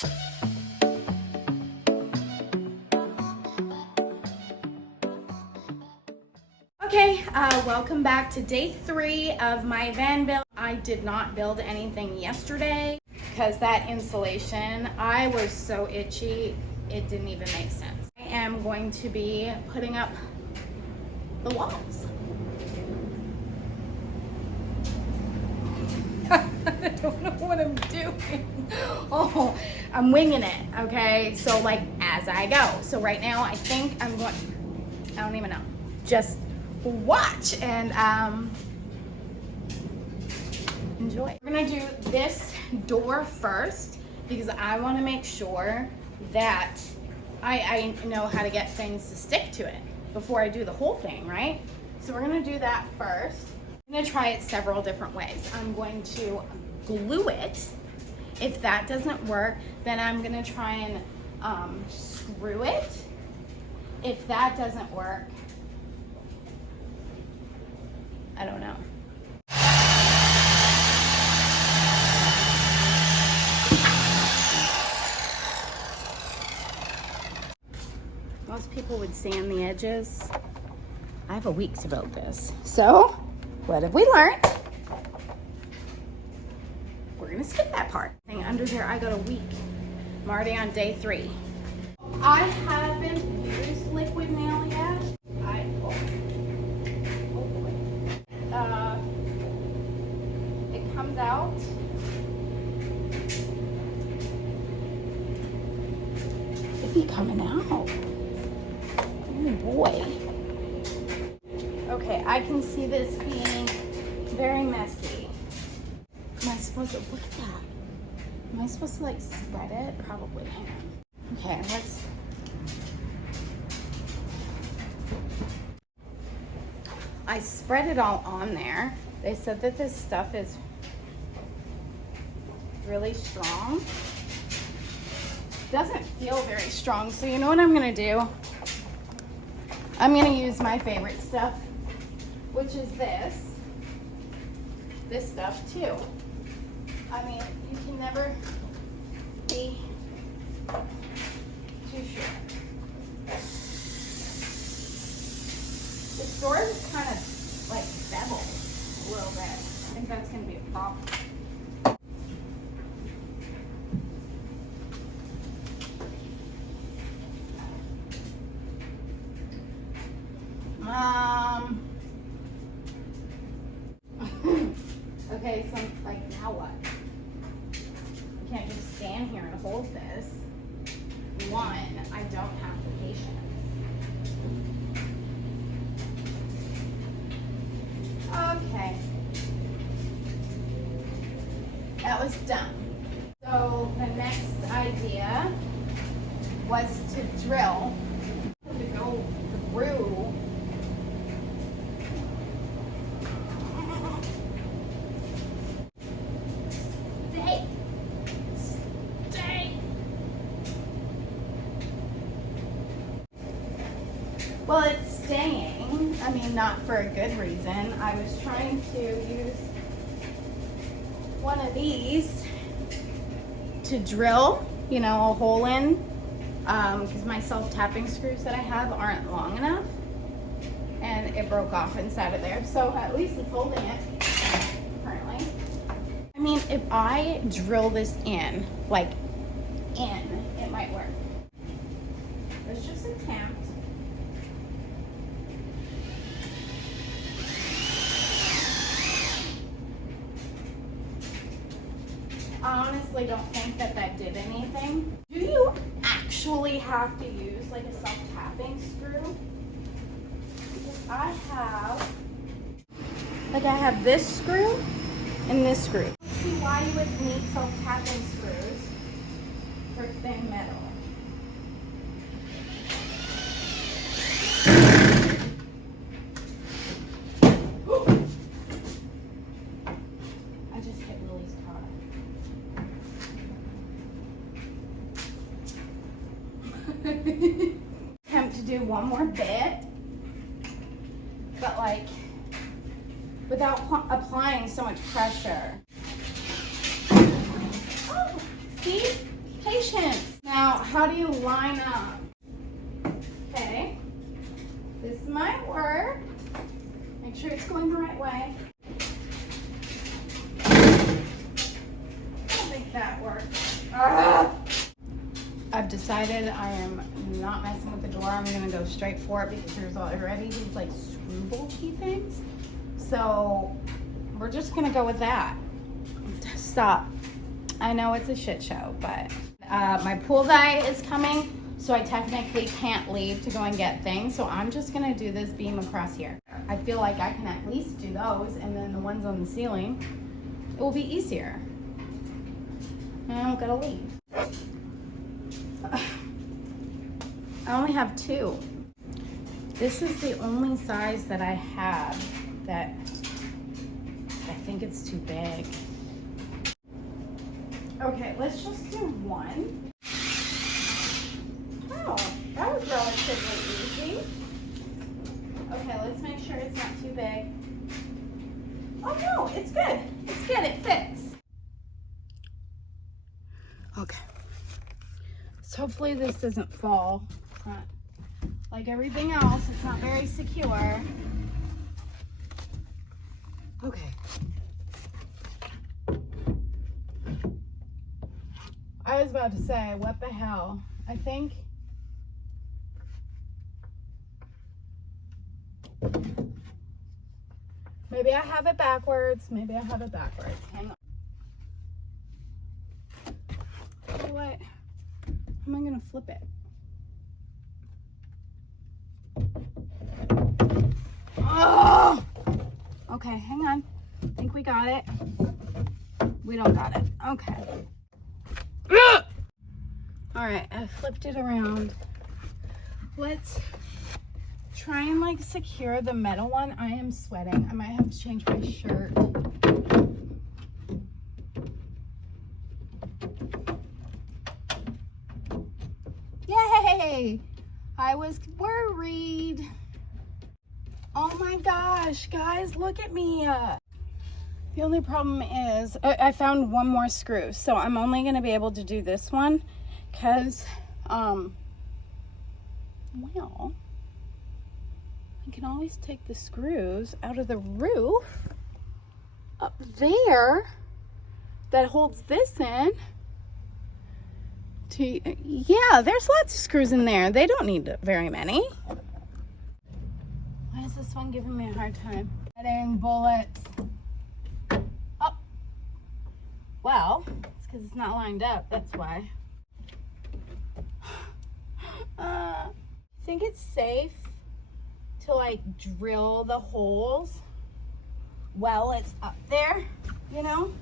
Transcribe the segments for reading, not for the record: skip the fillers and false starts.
Okay, welcome back to day 3 of my van build. I did not build anything yesterday because that insulation, I was so itchy, it didn't even make sense. I am going to be putting up the walls. I don't know what I'm doing. Oh, I'm winging it, okay? So like as I go. So right now I think I'm going, I don't even know. Just watch and enjoy. We're gonna do this door first because I want to make sure that I know how to get things to stick to it before I do the whole thing, right? So we're gonna do that first. I'm gonna try it several different ways. I'm going to glue it. If that doesn't work, then I'm gonna try and screw it. If that doesn't work, I don't know. Most people would sand the edges. I have a week to build this. So, what have we learned? We're gonna skip that part. Under there, I got a week. I'm already on day 3. I haven't used liquid nail yet. It comes out. It be coming out. Oh boy. Okay, I can see this being very messy. Am I supposed to look at that? Am I supposed to like spread it? Probably. Okay, let's. I spread it all on there. They said that this stuff is really strong. Doesn't feel very strong, so you know what I'm gonna do? I'm gonna use my favorite stuff, which is this stuff too. I mean, you can never be too sure. This door is kind of like beveled a little bit. I think that's gonna be a problem. Okay, so like now what? I can't just stand here and hold this. One, I don't have the patience. Okay. That was done. So the next idea was to drill to go through. Well, it's staying. I mean, not for a good reason. I was trying to use one of these to drill, you know, a hole in, because my self-tapping screws that I have aren't long enough, and it broke off inside of there. So at least it's holding it currently. I mean, if I drill this in, like in, it might work. Let's just attempt. I honestly don't think that did anything. Do you actually have to use like a self-tapping screw? Because I have this screw and this screw. I don't see why you would need self-tapping screws for thin metal. I just hit Lily's car. Attempt to do one more bit, but like without applying so much pressure. Oh, see? Patience. line up. Okay, this might work. Make sure it's going the right way. I don't think that works. I've decided I am not messing with the door. I'm gonna go straight for it because there's already these like screw bolty things. So we're just gonna go with that. Stop. I know it's a shit show, but my pool guy is coming, so I technically can't leave to go and get things. So I'm just gonna do this beam across here. I feel like I can at least do those, and then the ones on the ceiling, it will be easier. I don't gotta leave. I only have 2. This is the only size that I have that I think it's too big. Okay, let's just do 1. Oh, that was relatively easy. Okay, let's make sure it's not too big. Oh no, it's good. It's good, it fits. Okay. So hopefully this doesn't fall. It's not like everything else, it's not very secure. Okay. I was about to say, what the hell? I think maybe I have it backwards. Maybe I have it backwards. Hang on. You know what? How am I gonna flip it? Oh! Okay, hang on. I think we got it. We don't got it. Okay. All right, I flipped it around. Let's try and like secure the metal one. I am sweating. I might have to change my shirt. Yay! I was worried. Oh my gosh, guys, look at me. The only problem is I found one more screw, so I'm only going to be able to do this one because, well, I can always take the screws out of the roof up there that holds this in. Yeah, there's lots of screws in there. They don't need very many. Why is this one giving me a hard time? Adding bullets. Oh. Well, it's because it's not lined up. That's why. I think it's safe to like drill the holes while it's up there, you know?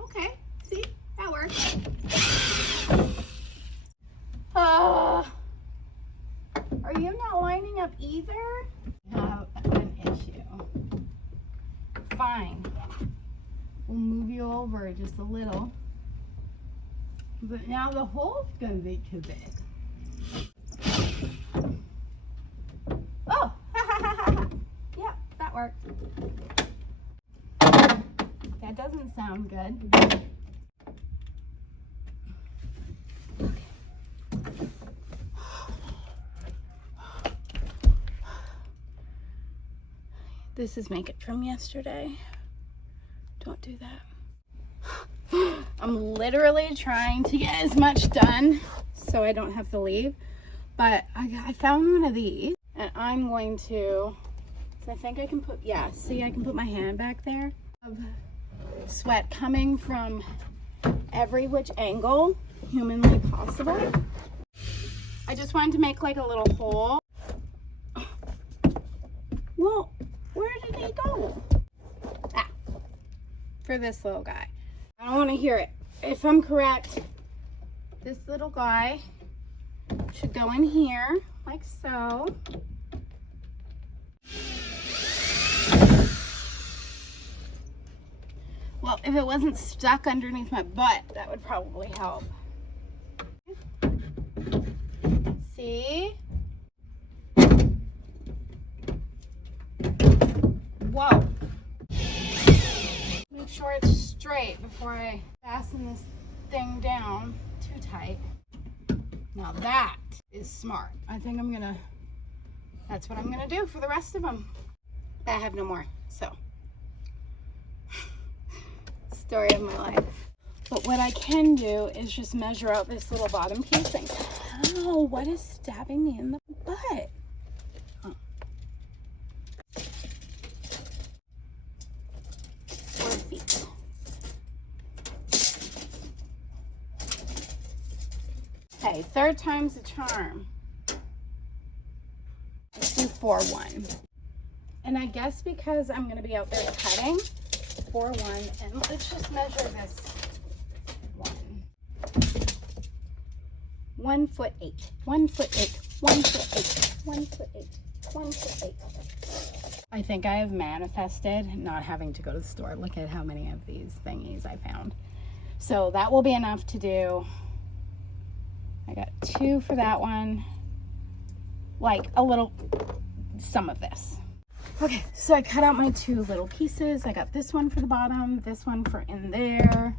Okay, see, that works. Are you not lining up either? Have an issue. Fine. We'll move you over just a little. But now the hole's gonna be too big. Oh! Yeah, that works. That doesn't sound good. This is makeup from yesterday. Don't do that. I'm literally trying to get as much done so I don't have to leave. But I found one of these and I'm going to, so I think I can put, yeah, see, I can put my hand back there. Of sweat coming from every which angle humanly possible. I just wanted to make like a little hole. Well, where did he go? Ah, for this little guy. I don't want to hear it. If I'm correct, this little guy should go in here like so. Well, if it wasn't stuck underneath my butt, that would probably help. See? Whoa. Make sure it's straight before I fasten this thing down too tight. Now that is smart. I think that's what I'm gonna do for the rest of them. I have no more, so. Story of my life. But what I can do is just measure out this little bottom piece and, ow, what is stabbing me in the butt? Oh. 4 feet. Hey, third time's a charm. Let's do 4-1. And I guess because I'm gonna be out there cutting, 4-1, and let's just measure this 1 foot 8, 1 foot 8, 1 foot 8, 1 foot 8, 1 foot 8. I think I have manifested not having to go to the store. Look at how many of these thingies I found. So that will be enough to do. I got 2 for that one, like a little, some of this. Okay, so I cut out my 2 little pieces. I got this one for the bottom, this one for in there.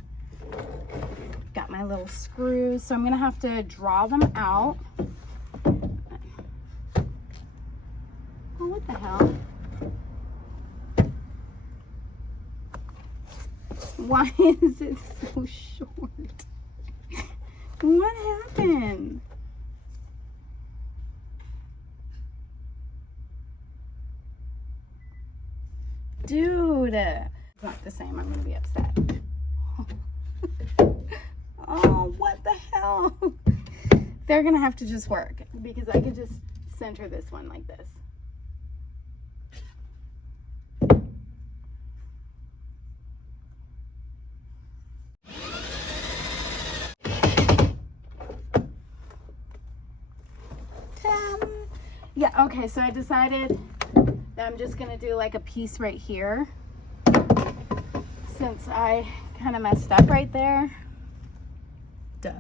Got my little screws, so I'm gonna have to draw them out. Oh, what the hell? Why is it so short? What happened? Dude, it's not the same. I'm gonna be upset. Oh, what the hell? They're gonna have to just work because I could just center this one like this. Yeah, okay, so I decided that I'm just gonna do like a piece right here since I kind of messed up right there. Duh.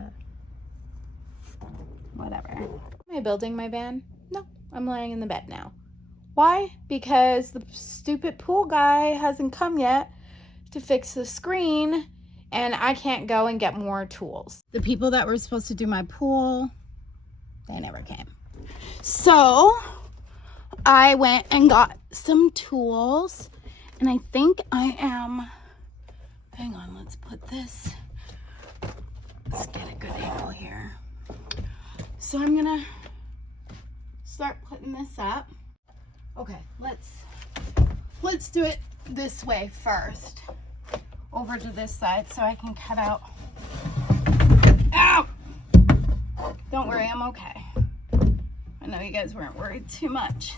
Whatever. Am I building my van? No, I'm laying in the bed now. Why? Because the stupid pool guy hasn't come yet to fix the screen and I can't go and get more tools. The people that were supposed to do my pool, they never came. So I went and got some tools and I think I am, hang on, let's put this, let's get a good angle here. So I'm gonna start putting this up. Okay, let's do it this way first. Over to this side so I can cut out. Ow! Don't worry, I'm okay. I know you guys weren't worried too much.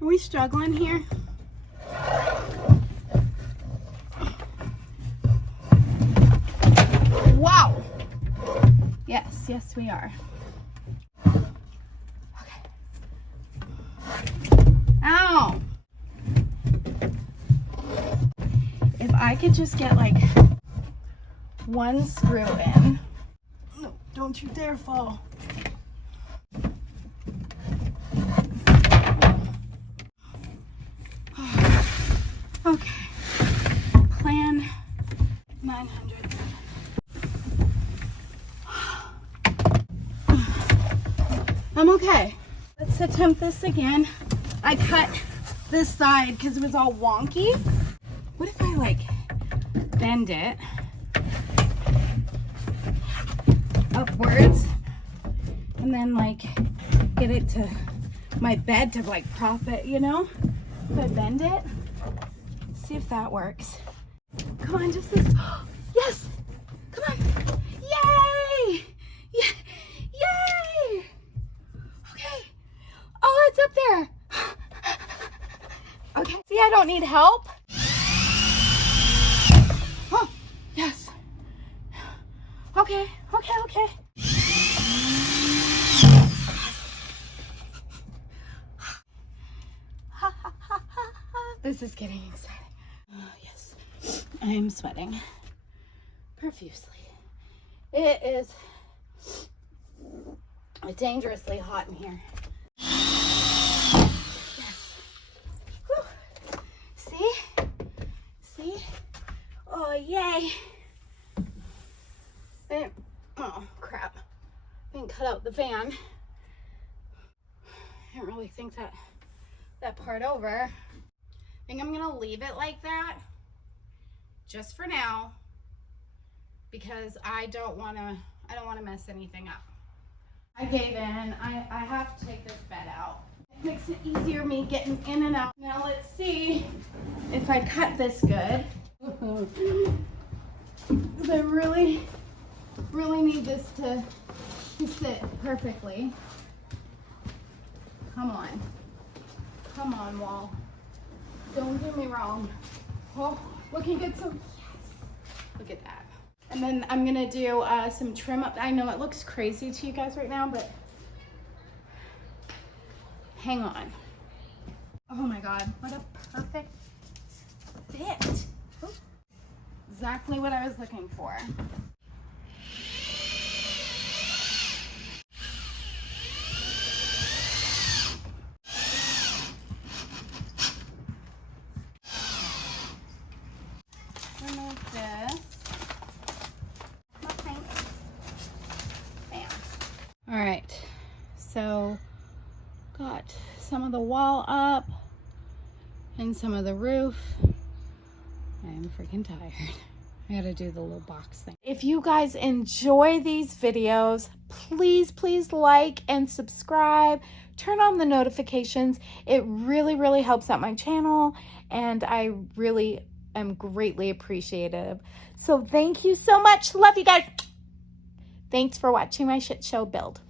Are we struggling here? Wow. Yes, we are. Okay. Ow. If I could just get like one screw in. No, don't you dare fall. Okay, plan 900. I'm okay. Let's attempt this again. I cut this side because it was all wonky. What if I like bend it upwards and then like get it to my bed to like prop it, you know? If I bend it. See if that works. Come on, just this. Yes! Come on. Yay! Yeah. Yay! Okay. Oh, it's up there. Okay. See, I don't need help. Oh, yes. Okay. This is getting exciting. Oh, yes. I am sweating profusely. It is dangerously hot in here. Yes. Whew. See? See? Oh, yay. Oh, crap. Didn't cut out the fan. I didn't really think that part over. I think I'm gonna leave it like that just for now because I don't wanna mess anything up. I gave in. I have to take this bed out. It makes it easier me getting in and out. Now let's see if I cut this good. I really need this to sit perfectly. Come on, wall. Don't do me wrong. Oh, looking good. So yes, look at that. And then I'm gonna do some trim up. I know it looks crazy to you guys right now, but hang on. Oh my God, what a perfect fit. Ooh. Exactly what I was looking for. Remove this. Okay. Bam. All right, so got some of the wall up and some of the roof. I am freaking tired. I gotta do the little box thing. If you guys enjoy these videos, please like and subscribe. Turn on the notifications. It really helps out my channel, and I really am greatly appreciative. So thank you so much. Love you guys. Thanks for watching my shit show build.